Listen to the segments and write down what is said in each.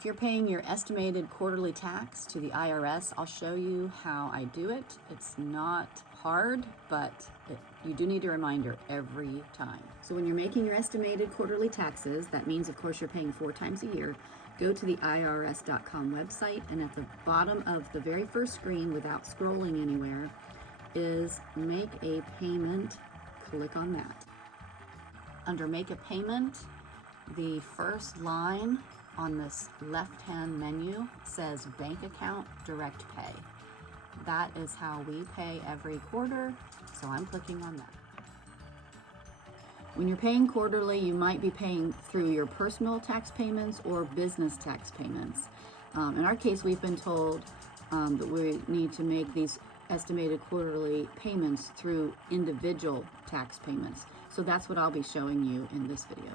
If you're paying your estimated quarterly tax to the IRS, I'll show you how I do it. It's not hard, but you do need a reminder every time. So when you're making your estimated quarterly taxes, that means of course you're paying 4 times a year, go to the IRS.com website, and at the bottom of the very first screen, without scrolling anywhere, is Make a Payment. Click on that. Under Make a Payment, the first line on this left-hand menu says Bank Account Direct Pay. That is how we pay every quarter, so I'm clicking on that. When you're paying quarterly, you might be paying through your personal tax payments or business tax payments. In our case, we've been told that we need to make these estimated quarterly payments through individual tax payments. So that's what I'll be showing you in this video.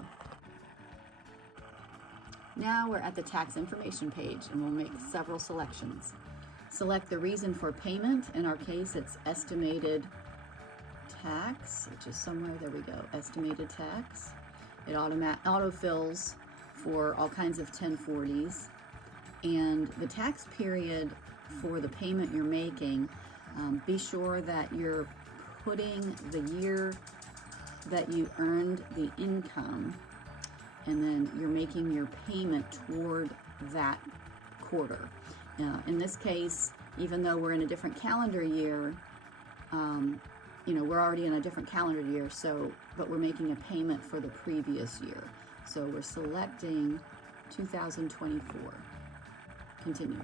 Now we're at the tax information page, and we'll make several selections. Select the reason for payment. In our case, it's estimated tax, which is somewhere, there we go, estimated tax. It autofills for all kinds of 1040s. And the tax period for the payment you're making, be sure that you're putting the year that you earned the income, and then you're making your payment toward that quarter. In this case, even though we're in a different calendar year, we're already in a different calendar year, but we're making a payment for the previous year. So we're selecting 2024. Continue,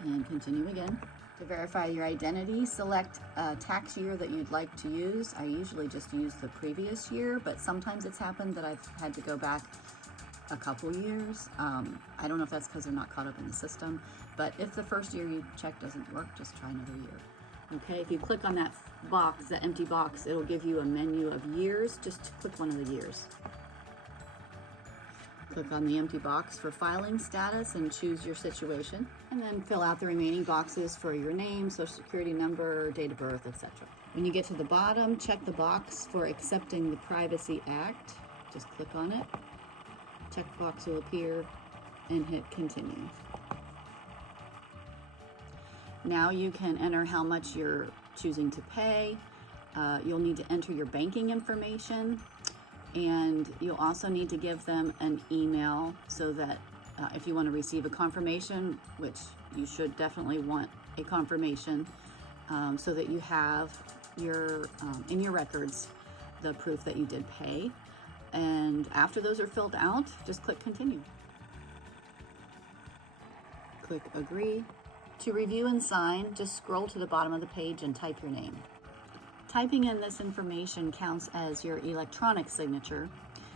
and continue again. To verify your identity, select a tax year that you'd like to use. I usually just use the previous year, but sometimes it's happened that I've had to go back a couple years. I don't know if that's because they're not caught up in the system, but if the first year you check doesn't work, just try another year. Okay, if you click on that box, that empty box, it'll give you a menu of years. Just click one of the years. Click on the empty box for filing status and choose your situation, and then fill out the remaining boxes for your name, social security number, date of birth, etc. When you get to the bottom, check the box for accepting the Privacy Act. Just click on it. Checkbox will appear and hit continue. Now you can enter how much you're choosing to pay. You'll need to enter your banking information, and you'll also need to give them an email so that if you want to receive a confirmation, which you should definitely want a confirmation, so that you have your in your records the proof that you did pay. And after those are filled out, just click continue. Click agree. To review and sign, just scroll to the bottom of the page and type your name. Typing in this information counts as your electronic signature.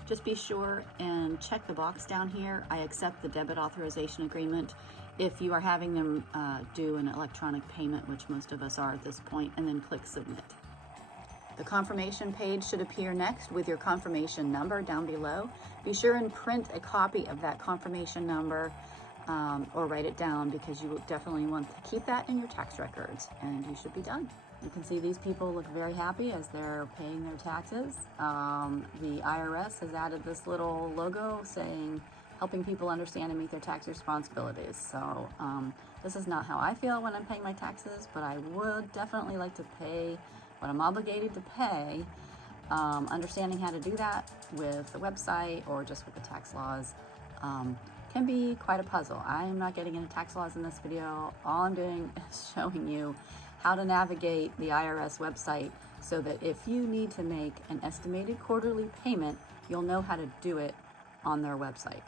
Just be sure and check the box down here. I accept the debit authorization agreement if you are having them do an electronic payment, which most of us are at this point, and then click submit. The confirmation page should appear next with your confirmation number down below. Be sure and print a copy of that confirmation number or write it down, because you will definitely want to keep that in your tax records, and you should be done. You can see these people look very happy as they're paying their taxes. The IRS has added this little logo saying, helping people understand and meet their tax responsibilities. So this is not how I feel when I'm paying my taxes, but I would definitely like to pay what I'm obligated to pay. Understanding how to do that with the website or just with the tax laws can be quite a puzzle. I am not getting into tax laws in this video. All I'm doing is showing you how to navigate the IRS website so that if you need to make an estimated quarterly payment, you'll know how to do it on their website.